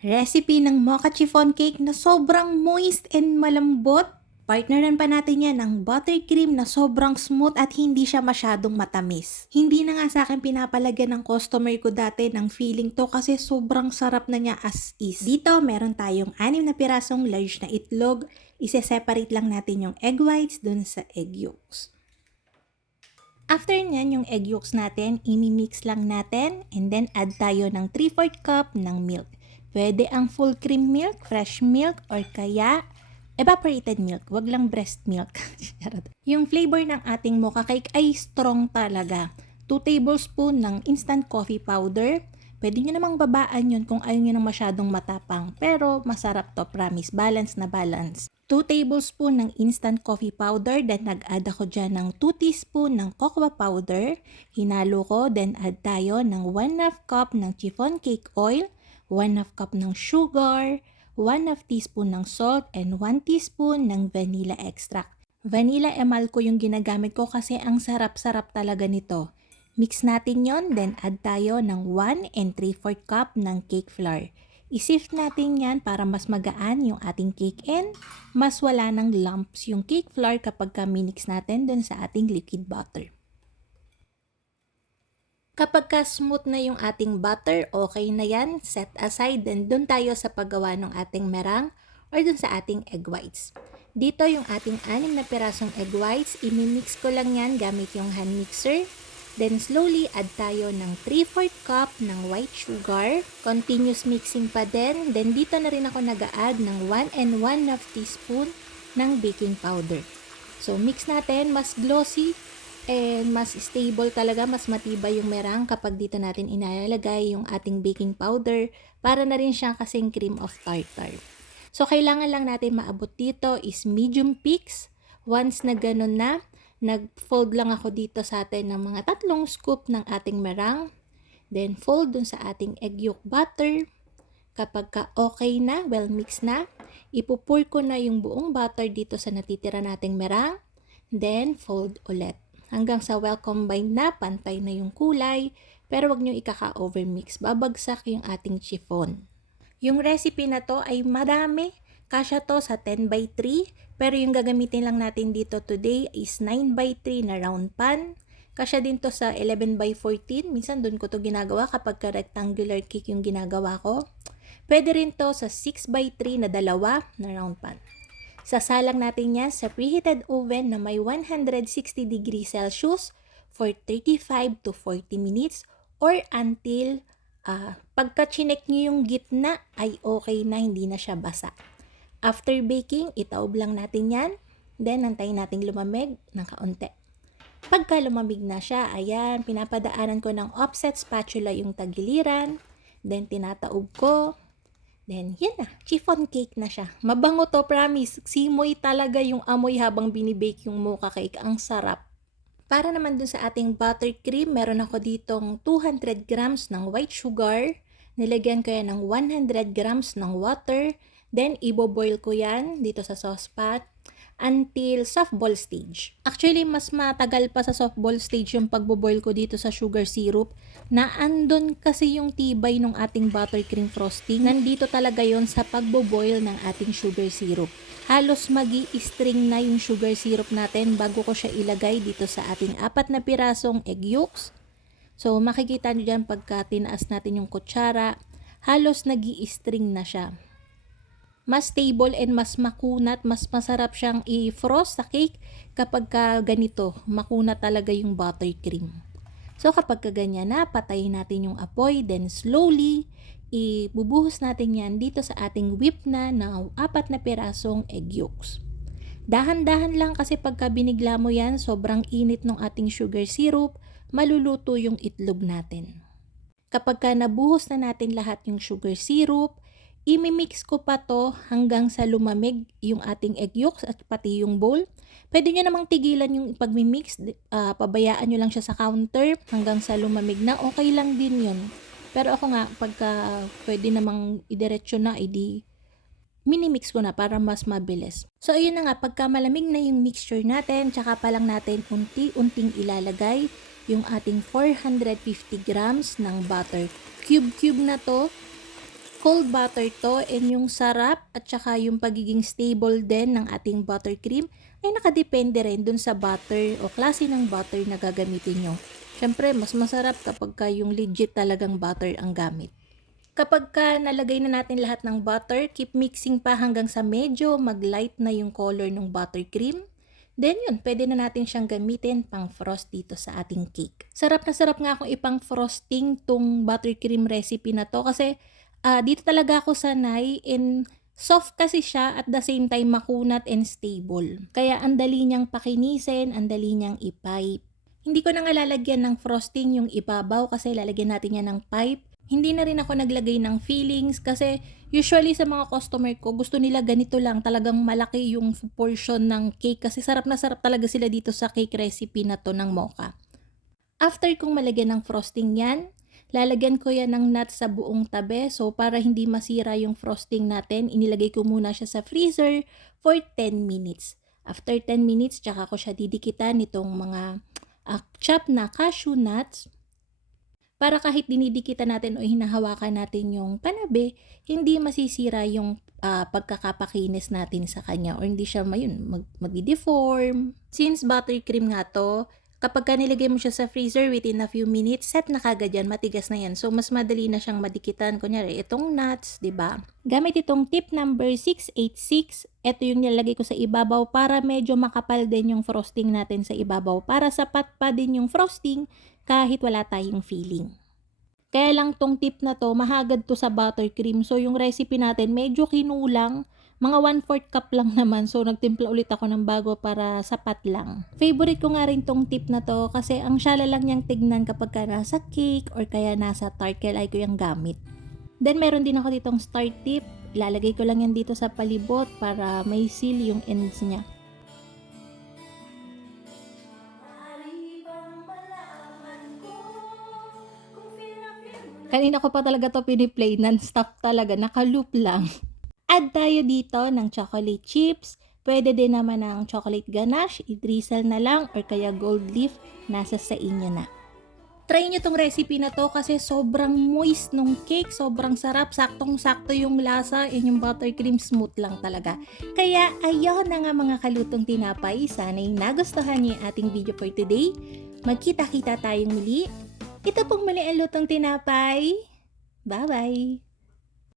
Recipe ng mocha chiffon cake na sobrang moist and malambot. Partneran pa natin yan ng buttercream na sobrang smooth at hindi siya masyadong matamis. Hindi na nga sa akin pinapalagyan ng customer ko dati ng feeling to kasi sobrang sarap na niya as is. Dito meron tayong 6 na pirasong large na itlog. Ise-separate lang natin yung egg whites dun sa egg yolks. After nyan, yung egg yolks natin, imimix lang natin and then add tayo ng 3/4 cup ng milk. Pwede ang full cream milk, fresh milk, or kaya evaporated milk. Wag lang breast milk. Yung flavor ng ating mocha cake ay strong talaga. 2 tablespoon ng instant coffee powder. Pwede nyo namang babaan yun kung ayaw nyo nang masyadong matapang. Pero masarap to, promise. Balance na balance. 2 tablespoon ng instant coffee powder. Then nag-add ako dyan ng 2 teaspoon ng cocoa powder. Hinalo ko. Then add tayo ng 1/2 cup ng chiffon cake oil. 1/2 cup ng sugar, 1/2 teaspoon ng salt, and 1 teaspoon ng vanilla extract. Vanilla emal ko yung ginagamit ko kasi ang sarap-sarap talaga nito. Mix natin yon, then add tayo ng 1 3/4 cup ng cake flour. I-sift natin yan para mas magaan yung ating cake and mas wala ng lumps yung cake flour kapag minix natin dun sa ating liquid butter. Kapag smooth na yung ating butter, okay na yan, set aside, then dun tayo sa paggawa ng ating merang or dun sa ating egg whites. Dito yung ating 6 na pirasong egg whites, imimix ko lang yan gamit yung hand mixer. Then slowly add tayo ng 3/4 cup ng white sugar. Continuous mixing pa din. Then dito na rin ako nag-a-add ng 1 1/2 teaspoon ng baking powder. So mix natin, mas glossy and mas stable talaga, mas matibay yung merang kapag dito natin inalalagay yung ating baking powder para na rin siyang kasing cream of tartar. So kailangan lang natin maabot dito is medium peaks. Once na ganun na, nag-fold lang ako dito sa atin ng mga 3 scoop ng ating merang. Then fold dun sa ating egg yolk butter. Kapag okay na, well mix na, ipupour ko na yung buong butter dito sa natitira nating merang. Then fold ulit. Hanggang sa well combined na, pantay na yung kulay, pero wag nyo ikaka-overmix, babagsak yung ating chiffon. Yung recipe na to ay madami, kasya to sa 10x3, pero yung gagamitin lang natin dito today is 9x3 na round pan. Kasya din to sa 11x14, minsan dun ko to ginagawa kapag rectangular cake yung ginagawa ko. Pwede rin to sa 6x3 na dalawa na round pan. Sasalang natin yan sa preheated oven na may 160 degrees Celsius for 35 to 40 minutes or until pagka chinek nyo yung gitna ay okay na, hindi na siya basa. After baking, itaob lang natin yan. Then, antayin natin lumamig ng kaunti. Pagka lumamig na siya, ayan, pinapadaanan ko ng offset spatula yung tagiliran. Then, tinataob ko. Then, yan na. Chiffon cake na siya. Mabango to, promise. Simoy talaga yung amoy habang binibake yung mocha cake. Ang sarap. Para naman dun sa ating buttercream, meron ako ditong 200 grams ng white sugar. Nilagyan ko yan ng 100 grams ng water. Then, iboboil ko yan dito sa saucepan until softball stage. Actually, mas matagal pa sa softball stage yung pagboboil ko dito sa sugar syrup na andun kasi yung tibay ng ating buttercream frosting. Nandito talaga yon sa pagboboil ng ating sugar syrup. Halos magi-string na yung sugar syrup natin bago ko siya ilagay dito sa ating 4 na pirasong egg yolks. So, makikita nyo dyan pagka tinaas natin yung kutsara, halos nagi-string na siya. Mas stable and mas makunat, mas masarap siyang i-frost sa cake kapag ganito, makunat talaga yung buttercream. So kapag ganyan na, patayin natin yung apoy, then slowly, ibubuhos natin yan dito sa ating whip na 4 na pirasong egg yolks. Dahan-dahan lang kasi pagka binigla mo yan, sobrang init ng ating sugar syrup, maluluto yung itlog natin. Kapag nabuhos na natin lahat yung sugar syrup, imimix ko pa to hanggang sa lumamig yung ating egg yolks at pati yung bowl. Pwede nyo namang tigilan yung ipag-mix, pabayaan nyo lang siya sa counter hanggang sa lumamig na, okay lang din yun. Pero ako nga, pagka pwede namang idiretso na, minimix ko na para mas mabilis. So ayun na nga, pagka malamig na yung mixture natin, tsaka pa lang natin unti-unting ilalagay yung ating 450 grams ng butter. Cube-cube na to. Cold butter to, and yung sarap at saka yung pagiging stable din ng ating buttercream ay nakadepende rin dun sa butter o klase ng butter na gagamitin nyo. Syempre, mas masarap kapag yung legit talagang butter ang gamit. Kapag nalagay na natin lahat ng butter, keep mixing pa hanggang sa medyo mag-light na yung color ng buttercream. Then yun, pwede na natin siyang gamitin pang frost dito sa ating cake. Sarap na sarap nga akong ipang frosting tong buttercream recipe na to kasi dito talaga ako sanay, and soft kasi siya at the same time makunat and stable. Kaya ang dali niyang pakinisin, ang dali niyang i-pipe. Hindi ko na nga lalagyan ng frosting yung ibabaw kasi lalagyan natin yan ng pipe. Hindi na rin ako naglagay ng fillings kasi usually sa mga customer ko gusto nila ganito lang, talagang malaki yung portion ng cake kasi sarap na sarap talaga sila dito sa cake recipe na to ng mocha. After kong malagyan ng frosting yan, lalagyan ko yan ng nuts sa buong tabi. So para hindi masira yung frosting natin, inilagay ko muna siya sa freezer for 10 minutes. After 10 minutes, tsaka ko siya didikitan nitong mga chop na cashew nuts. Para kahit dinidikitan natin o hinahawakan natin yung panabe, hindi masisira yung pagkakapakinis natin sa kanya or hindi siya mag-deform. Since buttercream nga to, kapag nilagay mo siya sa freezer within a few minutes, set na kagad yan, matigas na yan. So, mas madali na siyang madikitan. Kunyari, itong nuts, ba diba? Gamit itong tip number 686, ito yung nilagay ko sa ibabaw para medyo makapal din yung frosting natin sa ibabaw. Para sapat pa din yung frosting kahit wala tayong filling. Kaya lang tong tip na to, mahagad to sa buttercream. So, yung recipe natin medyo kinulang. Mga 1/4 cup lang naman. So, nagtimpla ulit ako ng bago para sapat lang. Favorite ko nga rin tong tip na to kasi ang syala lang niyang tignan kapag nasa cake or kaya nasa tart. Kaya like ko yung gamit. Then, meron din ako ditong star tip. Ilalagay ko lang yan dito sa palibot para may seal yung ends niya. Kanina ko pa talaga to piniplay, non-stop talaga, naka-loop lang. Add tayo dito ng chocolate chips. Pwede din naman ng chocolate ganache, i-drizzle na lang or kaya gold leaf, nasa sa inyo na. Try nyo tong recipe na to kasi sobrang moist nung cake, sobrang sarap, saktong-sakto yung lasa, and yung buttercream smooth lang talaga. Kaya ayun na nga mga kalutong tinapay, sana'y nagustuhan niyo yung ating video for today. Magkita-kita tayong muli. Ito pong mali ang lutong tinapay. Bye-bye!